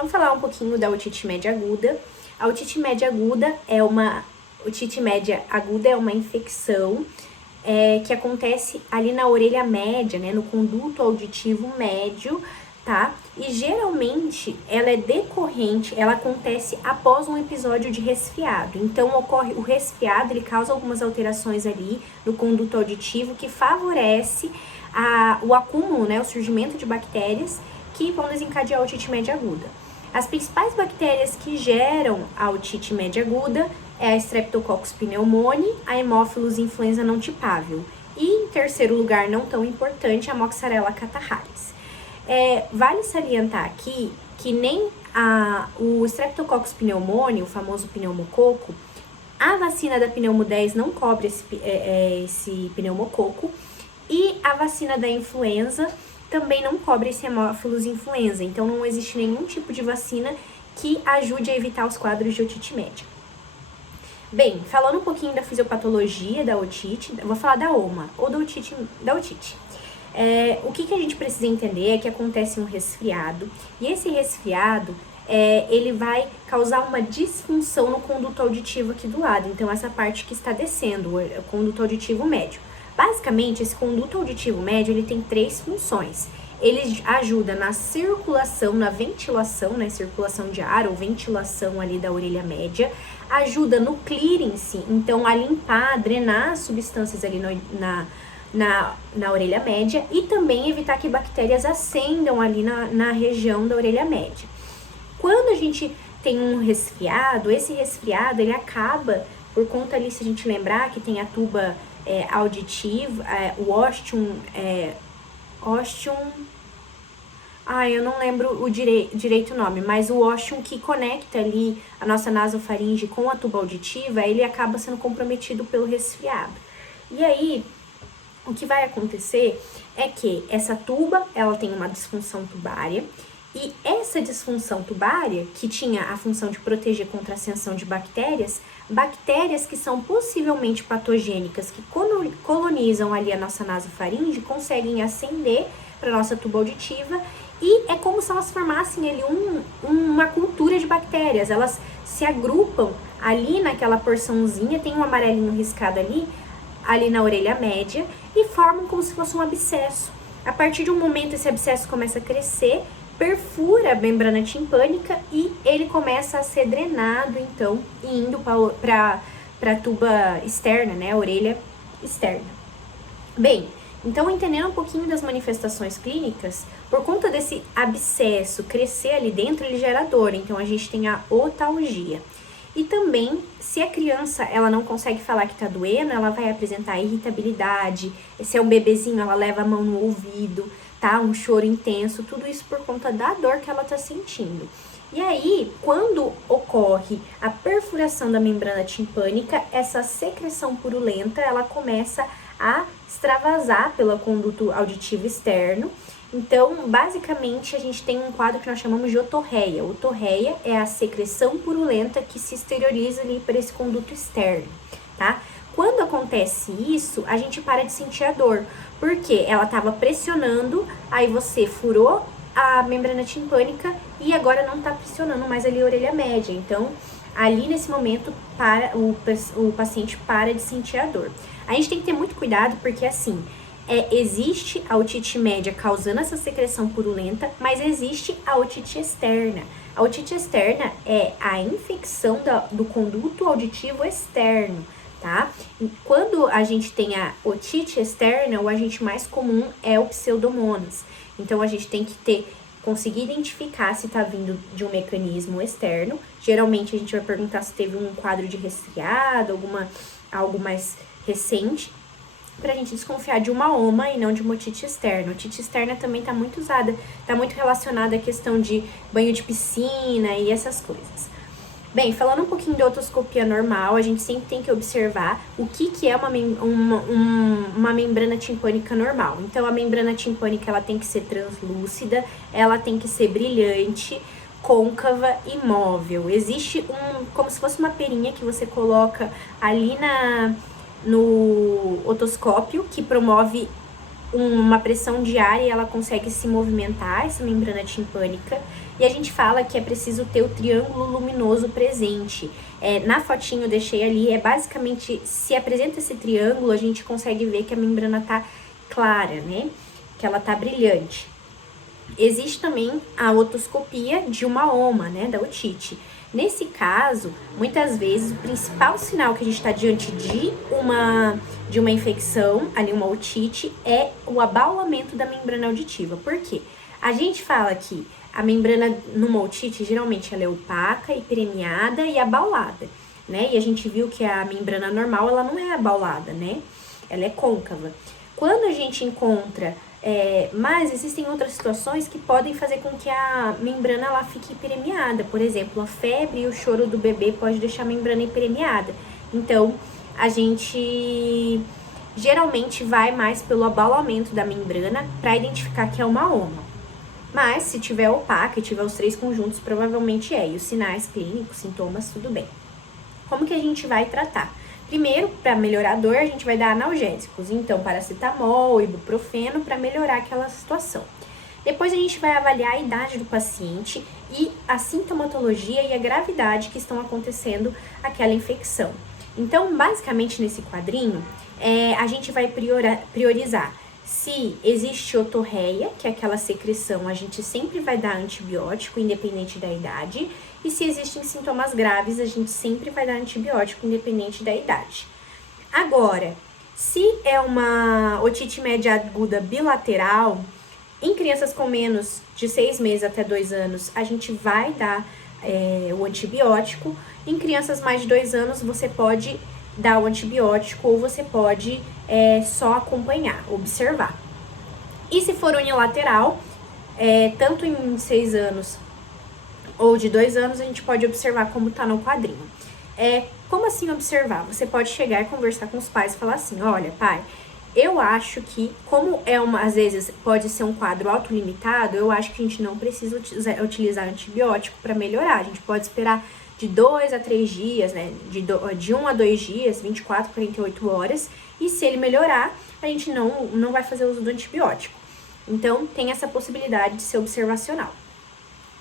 Vamos falar um pouquinho da otite média aguda. A otite média aguda é uma infecção que acontece ali na orelha média, né, no conduto auditivo médio, tá? E geralmente ela acontece após um episódio de resfriado. Então ocorre o resfriado, ele causa algumas alterações ali no conduto auditivo que favorece o acúmulo, né, o surgimento de bactérias que vão desencadear a otite média aguda. As principais bactérias que geram a otite média aguda é a Streptococcus pneumoniae, a Haemophilus influenza não tipável. E em terceiro lugar, não tão importante, a Moxarella catarrhalis. Vale salientar aqui que nem o Streptococcus pneumoniae, o famoso pneumococo, a vacina da Pneumo 10 não cobre esse pneumococo e a vacina da influenza também não cobre esse Haemophilus influenza. Então, não existe nenhum tipo de vacina que ajude a evitar os quadros de otite média. Bem, falando um pouquinho da fisiopatologia da otite, eu vou falar da OMA, ou da otite. O que a gente precisa entender é que acontece um resfriado, e esse resfriado, ele vai causar uma disfunção no conduto auditivo aqui do lado, então essa parte que está descendo, o conduto auditivo médio. Basicamente, esse conduto auditivo médio, ele tem 3 funções. Ele ajuda na circulação, na ventilação, né, circulação de ar ou ventilação ali da orelha média, ajuda no clearance, então a limpar, a drenar as substâncias ali na orelha média e também evitar que bactérias ascendam ali na região da orelha média. Quando a gente tem um resfriado, esse resfriado ele acaba, por conta ali, se a gente lembrar que tem a tuba auditiva, o ostium, eu não lembro o direito nome, mas o ostium que conecta ali a nossa nasofaringe com a tuba auditiva, ele acaba sendo comprometido pelo resfriado. E aí, o que vai acontecer é que essa tuba, ela tem uma disfunção tubária, e essa disfunção tubária, que tinha a função de proteger contra a ascensão de bactérias que são possivelmente patogênicas, que colonizam ali a nossa nasofaringe, conseguem ascender para a nossa tuba auditiva, e é como se elas formassem ali uma cultura de bactérias. Elas se agrupam ali naquela porçãozinha, tem um amarelinho riscado ali na orelha média, e formam como se fosse um abscesso. A partir de um momento, esse abscesso começa a crescer, perfura a membrana timpânica e ele começa a ser drenado, então, indo para a tuba externa, né, a orelha externa. Bem, então, entendendo um pouquinho das manifestações clínicas, por conta desse abscesso crescer ali dentro, ele gera dor, então a gente tem a otalgia. E também, se a criança ela não consegue falar que tá doendo, ela vai apresentar irritabilidade. Se é um bebezinho, ela leva a mão no ouvido, tá? Um choro intenso, tudo isso por conta da dor que ela tá sentindo. E aí, quando ocorre a perfuração da membrana timpânica, essa secreção purulenta, ela começa a extravasar pelo conduto auditivo externo. Então, basicamente, a gente tem um quadro que nós chamamos de otorreia. Otorreia é a secreção purulenta que se exterioriza ali para esse conduto externo, tá? Quando acontece isso, a gente para de sentir a dor, porque ela estava pressionando, aí você furou a membrana timpânica e agora não está pressionando mais ali a orelha média. Então, ali nesse momento, o paciente para de sentir a dor. A gente tem que ter muito cuidado, porque assim, existe a otite média causando essa secreção purulenta, mas existe a otite externa. A otite externa é a infecção do conduto auditivo externo, tá? E quando a gente tem a otite externa, o agente mais comum é o Pseudomonas. Então, a gente tem que conseguir identificar se tá vindo de um mecanismo externo. Geralmente, a gente vai perguntar se teve um quadro de resfriado, algo mais recente, pra gente desconfiar de uma OMA e não de uma otite externa. A otite externa também tá muito usada, tá muito relacionada à questão de banho de piscina e essas coisas. Bem, falando um pouquinho de otoscopia normal, a gente sempre tem que observar o que é uma membrana timpânica normal. Então, a membrana timpânica, ela tem que ser translúcida, ela tem que ser brilhante, côncava e móvel. Existe como se fosse uma perinha que você coloca ali no otoscópio, que promove uma pressão diária e ela consegue se movimentar, essa membrana timpânica. E a gente fala que é preciso ter o triângulo luminoso presente. Na fotinho eu deixei ali, basicamente, se apresenta esse triângulo, a gente consegue ver que a membrana tá clara, né? Que ela tá brilhante. Existe também a otoscopia de uma OMA, né, da otite. Nesse caso, muitas vezes, o principal sinal que a gente está diante de uma infecção, ali uma otite, é o abaulamento da membrana auditiva. Por quê? A gente fala que a membrana numa otite, geralmente, ela é opaca, hiperemiada e abaulada, né? E a gente viu que a membrana normal, ela não é abaulada, né? Ela é côncava. Quando a gente encontra... mas existem outras situações que podem fazer com que a membrana ela fique hiperemiada. Por exemplo, a febre e o choro do bebê pode deixar a membrana hiperemiada. Então, a gente geralmente vai mais pelo abaulamento da membrana para identificar que é uma OMA. Mas, se tiver opaca e tiver os 3 conjuntos, provavelmente é. E os sinais clínicos, sintomas, tudo bem. Como que a gente vai tratar? Primeiro, para melhorar a dor, a gente vai dar analgésicos. Então, paracetamol, ibuprofeno, para melhorar aquela situação. Depois, a gente vai avaliar a idade do paciente e a sintomatologia e a gravidade que estão acontecendo aquela infecção. Então, basicamente, nesse quadrinho, a gente vai priorizar. Se existe otorreia, que é aquela secreção, a gente sempre vai dar antibiótico, independente da idade. E se existem sintomas graves, a gente sempre vai dar antibiótico, independente da idade. Agora, se é uma otite média aguda bilateral, em crianças com menos de 6 meses até 2 anos, a gente vai dar o antibiótico. Em crianças mais de 2 anos, você pode dar o antibiótico ou você pode só acompanhar, observar. E se for unilateral, tanto em 6 anos ou de 2 anos, a gente pode observar como tá no quadrinho. Como assim observar? Você pode chegar e conversar com os pais e falar assim, olha, pai, eu acho que, como às vezes pode ser um quadro autolimitado, eu acho que a gente não precisa utilizar antibiótico para melhorar. A gente pode esperar de 2 a 3 dias, né? De 1 a 2 dias, 24, 48 horas. E se ele melhorar, a gente não vai fazer uso do antibiótico. Então, tem essa possibilidade de ser observacional.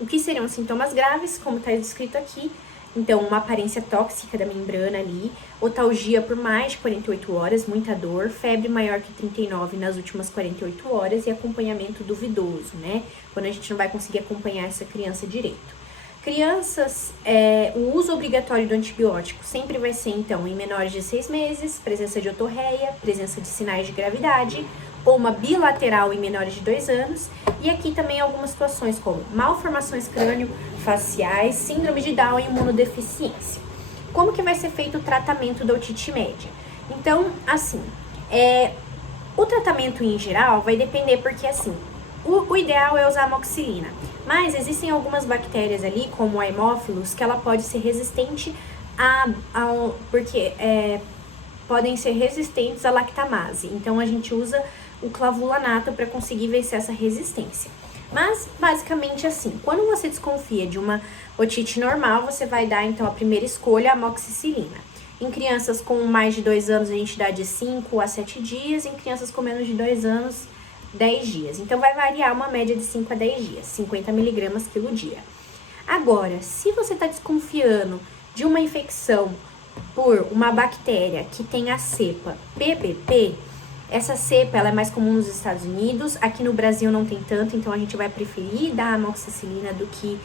O que seriam sintomas graves, como está descrito aqui? Então, uma aparência tóxica da membrana ali, otalgia por mais de 48 horas, muita dor, febre maior que 39 nas últimas 48 horas e acompanhamento duvidoso, né? Quando a gente não vai conseguir acompanhar essa criança direito. Crianças, o uso obrigatório do antibiótico sempre vai ser, então, em menores de 6 meses, presença de otorreia, presença de sinais de gravidade, ou uma bilateral em menores de 2 anos. E aqui também algumas situações como malformações crânio-faciais, síndrome de Down e imunodeficiência. Como que vai ser feito o tratamento da otite média? Então, assim, o tratamento em geral vai depender porque, assim, o ideal é usar amoxicilina. Mas existem algumas bactérias ali, como a Haemophilus, que ela pode ser resistente porque podem ser resistentes à lactamase. Então, a gente usa o clavulanato para conseguir vencer essa resistência. Mas, basicamente assim, quando você desconfia de uma otite normal, você vai dar, então, a primeira escolha, a amoxicilina. Em crianças com mais de 2 anos, a gente dá de 5 a 7 dias. Em crianças com menos de 2 anos, 10 dias. Então, vai variar uma média de 5 a 10 dias, 50 miligramas quilo dia. Agora, se você está desconfiando de uma infecção por uma bactéria que tem a cepa PBP, essa cepa ela é mais comum nos Estados Unidos, aqui no Brasil não tem tanto, então a gente vai preferir dar amoxicilina do que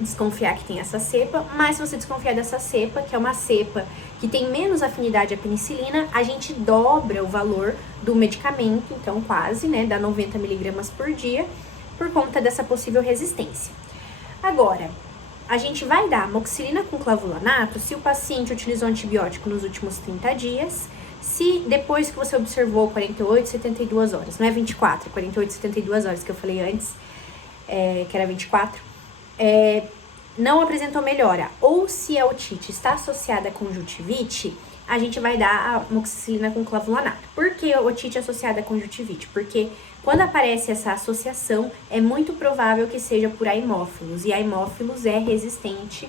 desconfiar que tem essa cepa. Mas se você desconfiar dessa cepa, que é uma cepa que tem menos afinidade à penicilina, a gente dobra o valor do medicamento, então quase, né, dá 90 miligramas por dia, por conta dessa possível resistência. Agora, a gente vai dar amoxicilina com clavulanato se o paciente utilizou antibiótico nos últimos 30 dias, se depois que você observou 48, 72 horas, não é 24, 48, 72 horas que eu falei antes, que era 24, não apresentou melhora, ou se a otite está associada à conjuntivite, a gente vai dar a amoxicilina com clavulanato. Por que a otite associada à conjuntivite? Porque quando aparece essa associação, é muito provável que seja por Haemophilus, e a Haemophilus é resistente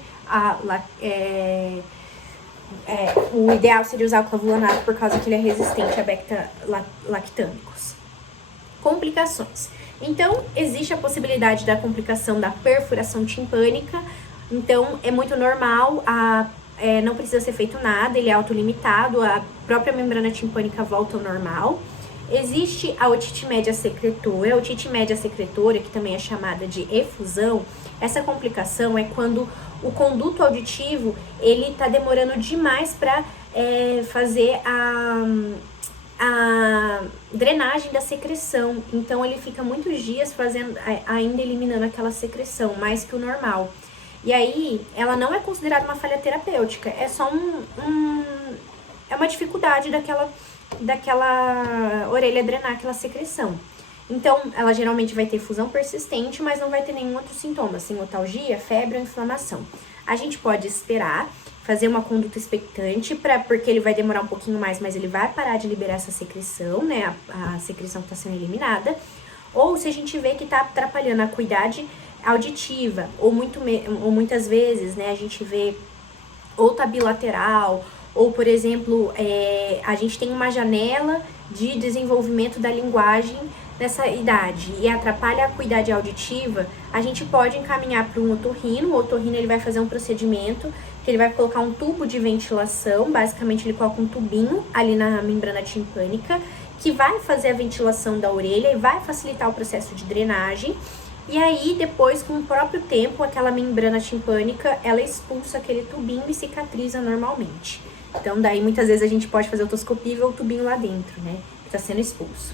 o ideal seria usar o clavulanato por causa que ele é resistente a bacta-lactâmicos. Complicações. Então, existe a possibilidade da complicação da perfuração timpânica, então é muito normal, não precisa ser feito nada, ele é autolimitado, a própria membrana timpânica volta ao normal. Existe a otite média secretora. A otite média secretora, que também é chamada de efusão, essa complicação é quando o conduto auditivo ele tá demorando demais para fazer a drenagem da secreção. Então ele fica muitos dias ainda eliminando aquela secreção, mais que o normal. E aí, ela não é considerada uma falha terapêutica, é só é uma dificuldade daquela orelha drenar aquela secreção. Então, ela geralmente vai ter efusão persistente, mas não vai ter nenhum outro sintoma, assim, otalgia, febre ou inflamação. A gente pode esperar, fazer uma conduta expectante, porque ele vai demorar um pouquinho mais, mas ele vai parar de liberar essa secreção, né, a secreção que está sendo eliminada. Ou se a gente vê que está atrapalhando a acuidade auditiva, ou muitas vezes, né, a gente vê ou tá bilateral, ou, por exemplo, a gente tem uma janela de desenvolvimento da linguagem nessa idade e atrapalha a acuidade auditiva, a gente pode encaminhar para um otorrino. O otorrino ele vai fazer um procedimento que ele vai colocar um tubo de ventilação, basicamente ele coloca um tubinho ali na membrana timpânica, que vai fazer a ventilação da orelha e vai facilitar o processo de drenagem. E aí, depois, com o próprio tempo, aquela membrana timpânica, ela expulsa aquele tubinho e cicatriza normalmente. Então, daí, muitas vezes, a gente pode fazer otoscopia e ver o tubinho lá dentro, né? Que tá sendo expulso.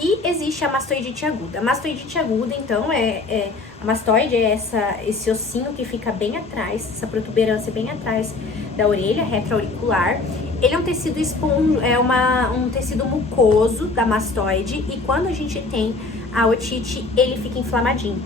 E existe a mastoidite aguda. A mastoidite aguda, então, a mastoide é esse ossinho que fica bem atrás, essa protuberância bem atrás da orelha, retroauricular. Ele é um tecido um tecido mucoso da mastoide, e quando a gente tem a otite, ele fica inflamadinho.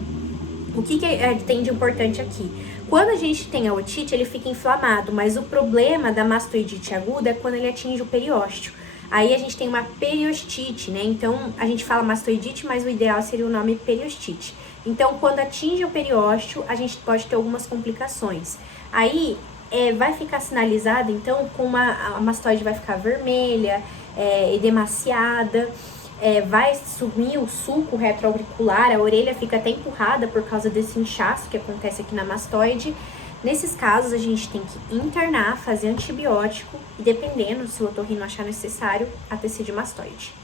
O que tem de importante aqui? Quando a gente tem a otite, ele fica inflamado, mas o problema da mastoidite aguda é quando ele atinge o periósteo. Aí a gente tem uma periostite, né? Então, a gente fala mastoidite, mas o ideal seria o nome periostite. Então, quando atinge o periósteo, a gente pode ter algumas complicações. Aí, vai ficar sinalizado, então, a mastoide vai ficar vermelha, edemaciada, vai sumir o sulco retroauricular, a orelha fica até empurrada por causa desse inchaço que acontece aqui na mastoide. Nesses casos, a gente tem que internar, fazer antibiótico e, dependendo, se o otorrino achar necessário, a TC de mastoide.